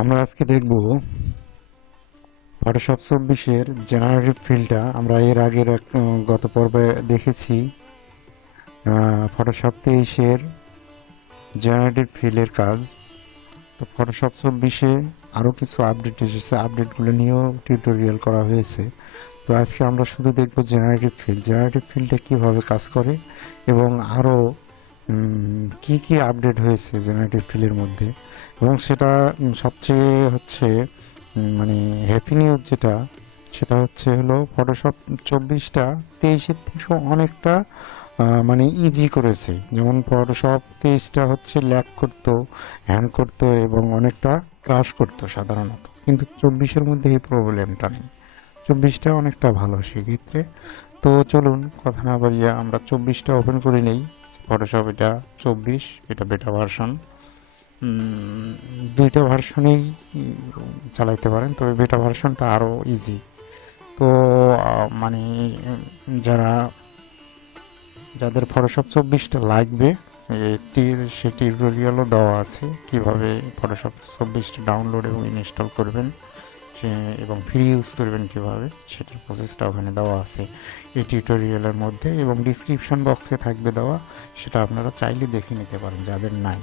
আমরা আজকে দেখব ফটোশপ 24-এর জেনারেটিভ ফিলটা। আমরা এর আগের গত পর্বে দেখেছি ফটোশপ 23-এর জেনারেটিভ ফিলের কাজ। তো ফটোশপ 24-এ আরও কিছু আপডেট এসেছে, আপডেটগুলো নিয়েও টিউটোরিয়াল করা হয়েছে। তো আজকে আমরা শুধু দেখব জেনারেটিভ ফিল, জেনারেটিভ ফিলটা কীভাবে কাজ করে এবং আরও কি কি আপডেট হয়েছে জেনারেটিভ ফিলের মধ্যে। এবং সেটা সবচেয়ে হচ্ছে মানে হ্যাপি নিউজ যেটা, সেটা হলো ফটোশপ 24টা 23-এর থেকেও অনেকটা মানে ইজি করেছে। যেমন ফটোশপ 23টা ল্যাগ করতো, হ্যাং করতো এবং অনেকটা ক্রাশ করতো সাধারণত, কিন্তু 24-এর মধ্যে এই প্রবলেমটা নেই। 24টা অনেকটা ভালো সেক্ষেত্রে। তো চলুন কথা না বাড়িয়ে আমরা 24টা ওপেন করে নেই। ফটোশপ এটা 24, এটা বেটা ভার্সন। দুইটা ভার্সনেই চালাইতে পারেন, তবে বেটা ভার্সনটা আরও ইজি। তো মানে যাদের ফটোশপ 24টা লাগবে সে টিউটোরিয়ালও দেওয়া আছে কিভাবে ফটোশপ 24টা ডাউনলোড এবং ইনস্টল করবেন এবং ফ্রি ইউজ করবেন কিভাবে, সেটার প্রসেসটা ওখানে দেওয়া আছে এই টিউটোরিয়ালের মধ্যে, এবং ডিসক্রিপশন বক্সে থাকবে দেওয়া, সেটা আপনারা চাইলে দেখে নিতে পারেন যাদের নাই।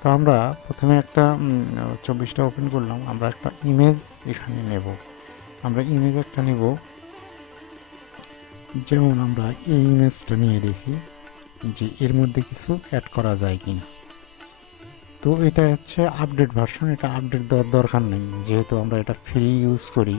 তো আমরা প্রথমে একটা 24টা ওপেন করলাম, আমরা একটা ইমেজ এখানে নেব। আমরা ইমেজ একটা নেব, যেমন আমরা এই ইমেজটা নিয়ে দেখি যে এর মধ্যে কিছু অ্যাড করা যায় কিনা। তো এটা আপডেট ভার্সন, এটা আপডেট দেওয়ার দরকার নেই যেহেতু আমরা এটা ফ্রি ইউজ করি।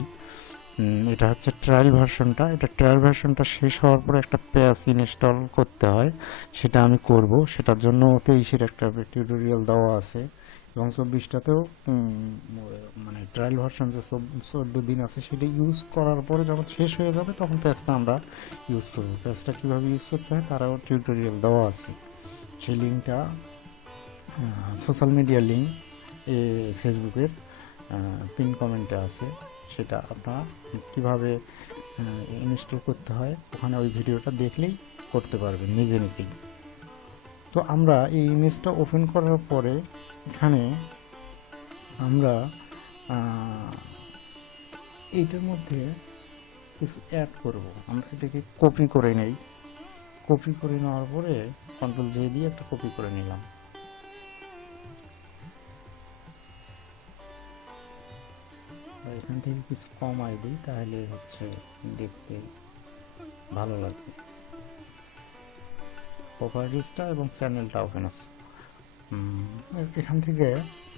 এটা ট্রায়াল ভার্সনটা, এটা ট্রায়াল ভার্সনটা শেষ হওয়ার পরে একটা প্যাচ ইনস্টল করতে হয়, সেটা আমি করব। সেটার জন্য 23-এর একটা টিউটোরিয়াল দেওয়া আছে এবং 24টাতেও মানে ট্রায়াল ভার্সন যে 14 দিন আছে সেটা ইউজ করার পরে যখন শেষ হয়ে যাবে তখন প্যাচটা আমরা ইউজ করব। প্যাচটা কীভাবে ইউজ করতে হয় তারাও টিউটোরিয়াল দেওয়া আছে। সেই লিঙ্কটা সোশ্যাল মিডিয়া লিঙ্ক ফেসবুকের পিন কমেন্টে আছে, সেটা আপনারা কীভাবে ইনস্টল করতে হয় ওখানে ওই ভিডিওটা দেখলেই করতে পারবেন নিজে নিজেই। তো আমরা এই ইমেজটা ওপেন করার পরে এখানে আমরা এইটার মধ্যে কিছু অ্যাড করব। আমরা এটাকে কপি করে নেই, কপি করে নেওয়ার পরে কন্ট্রোল জে দিয়ে একটা কপি করে নিলাম। এখান থেকে কিছু কমাই দিই, তাহলে দেখতে ভালো লাগবে। প্রপার্টিসটা এবং চ্যানেলটা ওপেন আছে। এখান থেকে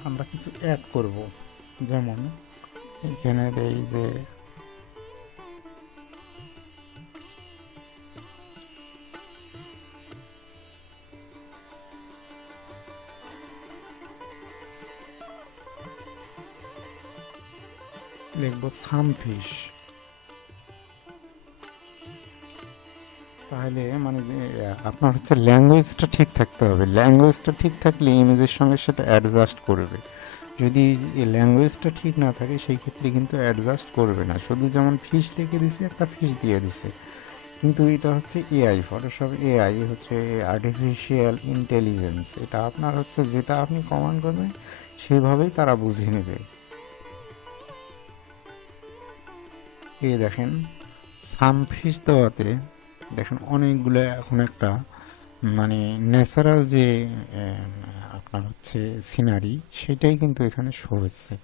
আমরা কিছু অ্যাড করব, যেমন এখানে এই যে লিখবো সামফিশ, তাহলে মানে আপনার ল্যাঙ্গুয়েজটা ঠিক থাকতে হবে। ল্যাঙ্গুয়েজটা ঠিক থাকলে ইমেজের সঙ্গে সেটা অ্যাডজাস্ট করবে। যদি ল্যাঙ্গুয়েজটা ঠিক না থাকে সেই ক্ষেত্রে কিন্তু অ্যাডজাস্ট করবে না। শুধু যেমন ফিশ লিখে দিছে, একটা ফিশ দিয়ে দিছে, কিন্তু এটা AI, Photoshop AI artificial intelligence. এটা আপনার যেটা আপনি কমান্ড করবেন সেভাবেই তারা বুঝে নেবে। এই দেখেন সামফিশ দেওয়াতে দেখেন অনেকগুলো এখন একটা মানে ন্যাচারাল যে আপনার সিনারি, সেটাই কিন্তু এখানে শো হচ্ছে।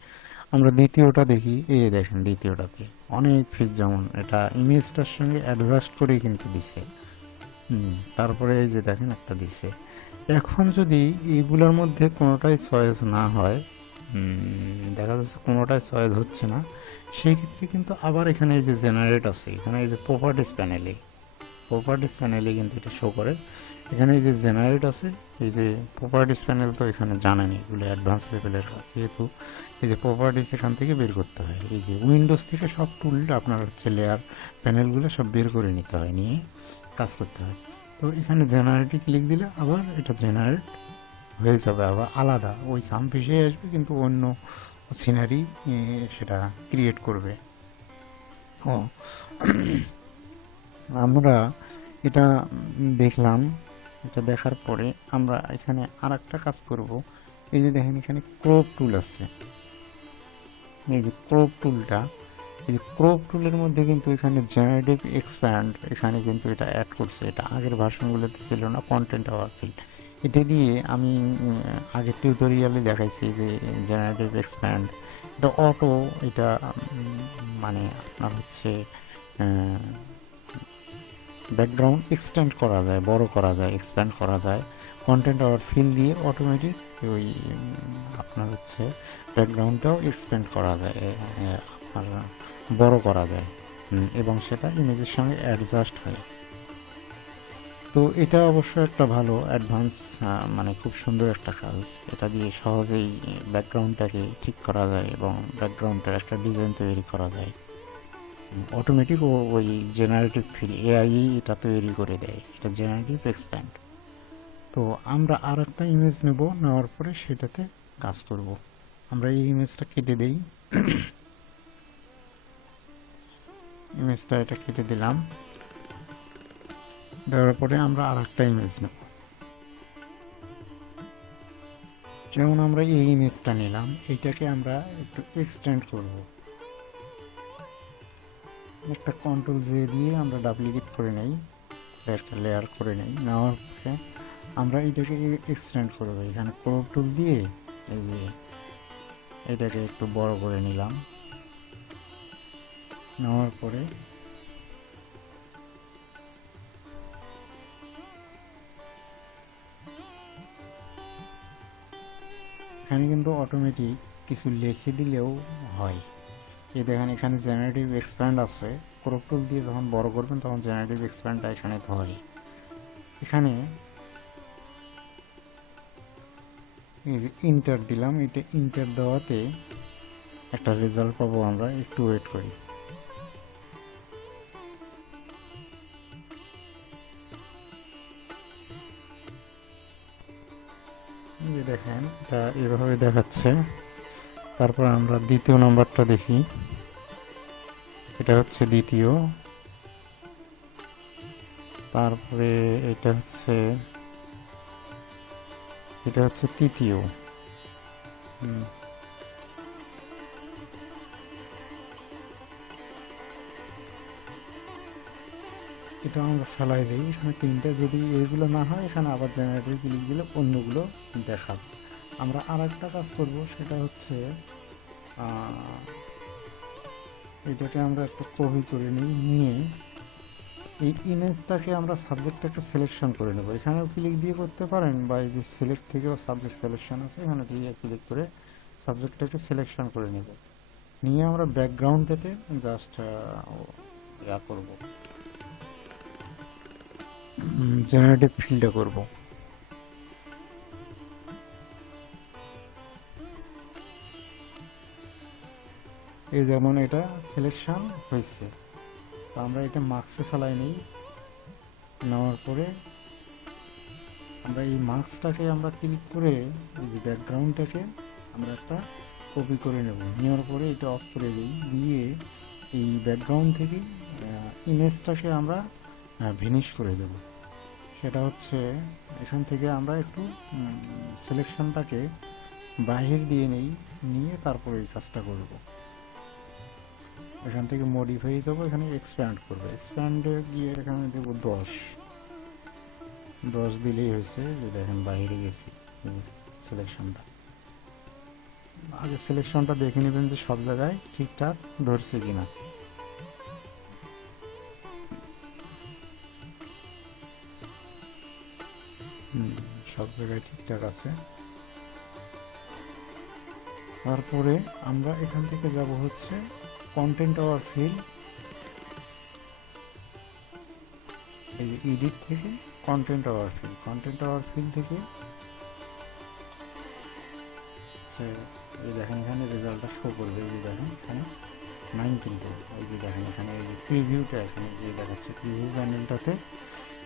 আমরা দ্বিতীয়টা দেখি, এই দেখেন দ্বিতীয়টাতে অনেক ফিস, যেমন এটা ইমেজটার সঙ্গে অ্যাডজাস্ট করে কিন্তু দিছে। তারপরে এই যে দেখেন একটা দিছে। এখন যদি এইগুলোর মধ্যে কোনোটাই চয়েস না হয়, দেখা যাচ্ছে কোনোটাই চয়েস হচ্ছে না, সেই ক্ষেত্রে কিন্তু আবার এখানে এই যে জেনারেট আছে, এখানে এই যে প্রপার্টিস প্যানেলে কিন্তু এটা শো করে। এখানে এই যে জেনারেট আছে, এই যে প্রপার্টিস প্যানেল তো এখানে জানেন এগুলো অ্যাডভান্স লেভেলের কাজ, যেহেতু এই যে প্রপার্টিস এখান থেকে বের করতে হয়। এই যে উইন্ডোজ থেকে সব টুল আপনার লেয়ার প্যানেলগুলো সব বের করে নিতে হয়, নিয়ে কাজ করতে হয়। তো এখানে জেনারেটে ক্লিক দিলে আবার এটা জেনারেট হয়ে যাবে, আবার আলাদা ওই সামফিশে আসবে, কিন্তু অন্য সিনারি সেটা ক্রিয়েট করবে। ও আমরা এটা দেখলাম, এটা দেখার পরে আমরা এখানে আর একটা কাজ করব। এই যে দেখেন এখানে ক্রপ টুল আছে, এই যে ক্রপ টুলটা, এই যে ক্রপ টুলের মধ্যে কিন্তু এখানে জেনারেটিভ এক্সপ্যান্ড এখানে কিন্তু এটা অ্যাড করছে, এটা আগের ভার্সনগুলোতে ছিল না, কন্টেন্ট আওয়ার ফিল্ড। এটা দিয়ে আমি আগের টিউটোরিয়ালে দেখাইছি যে জেনারেটিভ এক্সপ্যান্ড এটা অটো, এটা মানে আপনার হচ্ছে ব্যাকগ্রাউন্ড এক্সটেন্ড করা যায়, বড় করা যায়, এক্সপ্যান্ড করা যায়। কন্টেন্ট আওয়ার ফিল দিয়ে অটোমেটিক ওই আপনার হচ্ছে ব্যাকগ্রাউন্ডটাও এক্সপ্যান্ড করা যায়, আপনার বড় করা যায়, এবং সেটা ইমেজের সঙ্গে অ্যাডজাস্ট হয়। তো এটা অবশ্য একটা ভালো অ্যাডভান্স, মানে খুব সুন্দর একটা কাজ। এটা দিয়ে সহজেই ব্যাকগ্রাউন্ডটাকে ঠিক করা যায় এবং ব্যাকগ্রাউন্ডটার একটা ডিজাইন তৈরি করা যায় অটোমেটিক। ওই জেনারেটিভ ফিল এআই এটা তৈরি করে দেয়, এটা জেনারেটিভ এক্সপ্যান্ড। তো আমরা আর একটা ইমেজ নেব, নেওয়ার পরে সেটাতে কাজ করব। আমরা এই ইমেজটা কেটে দেই, ইমেজটা এটা কেটে দিলাম, দেওয়ার পরে আমরা আর একটা ইমেজ নেব। যেমন আমরা এই ইমেজটা নিলাম, এইটাকে আমরা একটু এক্সটেন্ড করব। একটা কন্ট্রোল জে দিয়ে আমরা ডাপ্লিকেট করে নেই, একটা লেয়ার করে নেই, নেওয়ার পরে আমরা এটাকে এক্সটেন্ড করব। এখানে ক্রপ টুল দিয়ে এই যে এটাকে একটু বড় করে নিলাম, নেওয়ার পরে এখানে কিন্তু অটোমেটিক কিছু লিখে দিলেও হয়। এই দেখেন এখানে জেনারেটিভ এক্সপ্যান্ড আছে, ক্রপ টুল দিয়ে যখন বড় করবেন তখন জেনারেটিভ এক্সপ্যান্ডটা এখানে হয়। এখানে এই যে ইন্টার দিলাম, এটা ইন্টার দেওয়াতে একটা রেজাল্ট পাবো আমরা, একটু ওয়েট করি। এই যে দেখেন এটা এভাবে দেখাচ্ছে। তারপর আমরা দ্বিতীয় নাম্বারটা দেখি, এটা হচ্ছে দ্বিতীয়, তারপরে এটা হচ্ছে তৃতীয়। এটা আমরা ফেলাই দিই, এখানে তিনটা, যদি এগুলো না হয় এখানে আবার জেনারেটর ক্লিক দিলে অন্যগুলো দেখাবে। আমরা আর একটা কাজ করব, সেটা হচ্ছে এটাকে আমরা একটু কপি করে নিই, নিয়ে এই ইমেজটাকে আমরা সাবজেক্টটাকে সিলেকশন করে নেব। এখানেও ক্লিক দিয়ে করতে পারেন, বা এই যে সিলেক্ট থেকেও সাবজেক্ট সিলেকশন আছে, এখানে দিয়ে ক্লিক করে সাবজেক্টটাকে সিলেকশন করে নেব। নিয়ে আমরা ব্যাকগ্রাউন্ডটাতে জাস্ট ইয়া করব, জেনারেটিভ ফিল্ডে করব। এই যেমন এটা সিলেকশন হয়েছে, তো আমরা এটা মার্কসে ফেলাই নিই, নেওয়ার পরে আমরা এই মার্কসটাকে আমরা ক্লিক করে এই যে ব্যাকগ্রাউন্ডটাকে আমরা একটা কপি করে নেব, নেওয়ার পরে এটা অফ করে দিই, দিয়ে এই ব্যাকগ্রাউন্ড থেকে ইমেজটাকে আমরা ভিনিশ করে দেব। সেটা হচ্ছে এখান থেকে আমরা একটু সিলেকশনটাকে বাহির দিয়ে নেই, নিয়ে তারপরে এই কাজটা করব। এখান থেকে মডিফাই যাবো, এখানে এক্সপ্যান্ড করবো, এক্সপ্যান্ডে গিয়ে এখানে দেবো 10 দিলেই হয়েছে। যে দেখেন বাইরে গেছি সিলেকশনটা, আগে সিলেকশনটা দেখে নেবেন যে সব জায়গায় ঠিকঠাক ধরছে কিনা। সব জায়গায় ঠিকঠাক আছে। তারপরে আমরা এখান থেকে যাব হচ্ছে কন্টেন্ট আওয়ার ফিল, এই যে এডিট থেকে content aware fill, content aware fill থেকে এই দেখেন এখানে রেজাল্টটা শো করবে। এই যে দেখেন এখানে 9 কিন্তু, এই যে দেখেন এখানে এই যে প্রিভিউটা এখানে যে দেখাচ্ছে প্রিভিউ প্যানেলটাতে,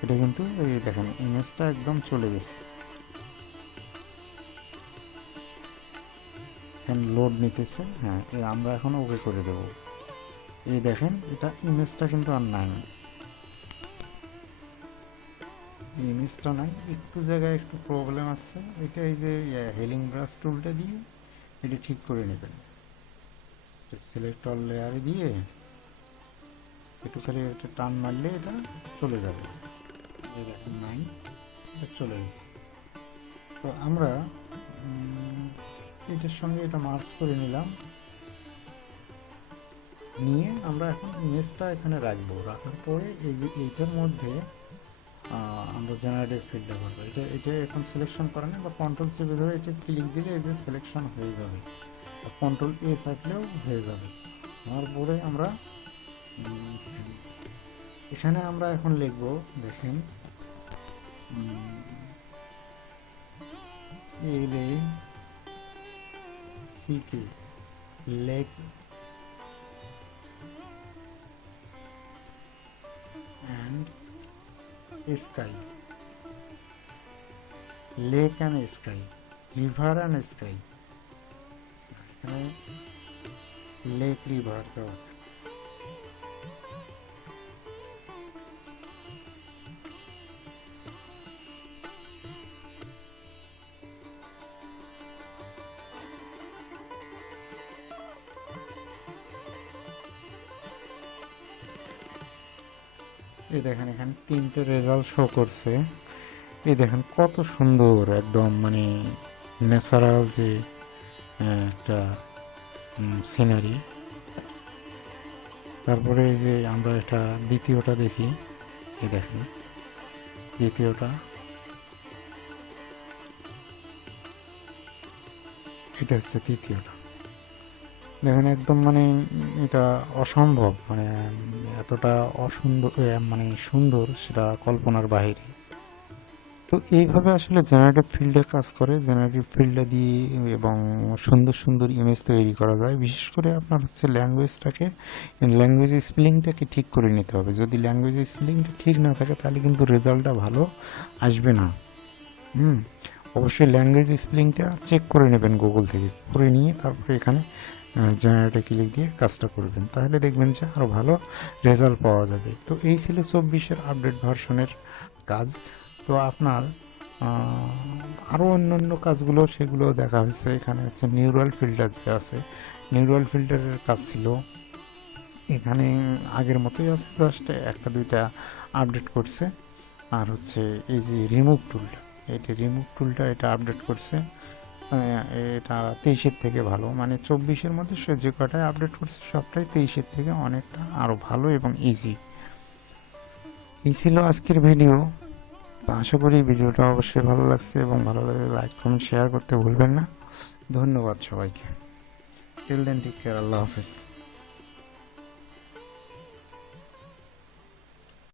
এটা কিন্তু এই দেখেন ইমেজটা একদম চলে গেছে। এখানে লোড নিতেছে, হ্যাঁ আমরা এখন ওকে করে দেব। এই দেখেন এটা ইমেজটা কিন্তু আর নাই, ইমেজটা নাই, একটু জায়গায় একটু প্রবলেম আছে। এটা এই যে হেলিং ব্রাশ টুলটা দিয়ে এটা ঠিক করে নেবেন। সিলেক্ট অল লেয়ারে দিয়ে একটু খালি একটা টান মারলে এটা চলে যাবে। এই দেখেন নাই, এটা চলে গেছে। তো আমরা এটার সঙ্গে এটা মার্জ করে নিলাম, নিয়ে আমরা এখন ইমেজটা এখানে রাখবো। রাখার পরে এই যে এইটার মধ্যে আমরা জেনারেটিভ ফিল্ডটা করবো। এটা এটা এখন সিলেকশন করে না, বা কন্ট্রোল চেপে ধরে এটা ক্লিক দিলে এই যে সিলেকশন হয়ে যাবে, কন্ট্রোল এ চাপলেও হয়ে যাবে। হওয়ার পরে আমরা এখানে আমরা এখন লিখবো, দেখেন LACK lake and sky, lake and sky, river and sky. এখানে লেক রিভার দেওয়া আছে। এই দেখেন এখানে তিনটে রেজাল্ট শো করছে। এই দেখেন কত সুন্দর, একদম মানে ন্যাচারাল যে একটা সিনারি। তারপরে এই যে আমরা এটা দ্বিতীয়টা দেখি, এই দেখেন দ্বিতীয়টা, এটা হচ্ছে তৃতীয়টা। দেখেন একদম মানে এটা অসম্ভব, মানে এতটা অসুন্দর, মানে সুন্দর, সেটা কল্পনার বাইরে। তো এইভাবে আসলে জেনারেটিভ ফিল্ডে কাজ করে। জেনারেটিভ ফিল্ডে দিয়ে এবং সুন্দর সুন্দর ইমেজ তৈরি করা যায়। বিশেষ করে আপনার হচ্ছে ল্যাঙ্গুয়েজটাকে, ল্যাঙ্গুয়েজ স্পেলিংটাকে ঠিক করে নিতে হবে। যদি ল্যাঙ্গুয়েজ স্পেলিংটা ঠিক না থাকে তাহলে কিন্তু রেজাল্টটা ভালো আসবে না। অবশ্যই ল্যাঙ্গুয়েজ স্পেলিংটা চেক করে নেবেন গুগল থেকে, করে নিয়ে তারপরে এখানে জেনারেটে ক্লিক দিয়ে কাজটা করবেন, তাহলে দেখবেন যে আরও ভালো রেজাল্ট পাওয়া যাবে। তো এই ছিল 24-এর আপডেট ভার্সনের কাজ। তো আপনার আরও অন্যান্য কাজগুলো সেগুলো দেখা হয়েছে। এখানে হচ্ছে নিউরাল ফিল্টার যে আছে, নিউরাল ফিল্টারের কাজ ছিল এখানে আগের মতোই আছে, জাস্ট একটা দুইটা আপডেট করছে। আর হচ্ছে এই যে রিমুভ টুলটা, এটা আপডেট করছে। এটা 23-এর থেকে ভালো, মানে 24-এর মধ্যে সে যে কটায় আপডেট করছে সবটাই 23-এর থেকে অনেকটা আরও ভালো এবং ইজি। এই ছিল আজকের ভিডিও। আশা করি ভিডিওটা অবশ্যই ভালো লাগছে, এবং ভালো লাগলে লাইক কমেন্ট শেয়ার করতে ভুলবেন না। ধন্যবাদ সবাইকে। টিল দেন টেক কেয়ার, আল্লাহ হাফেজ।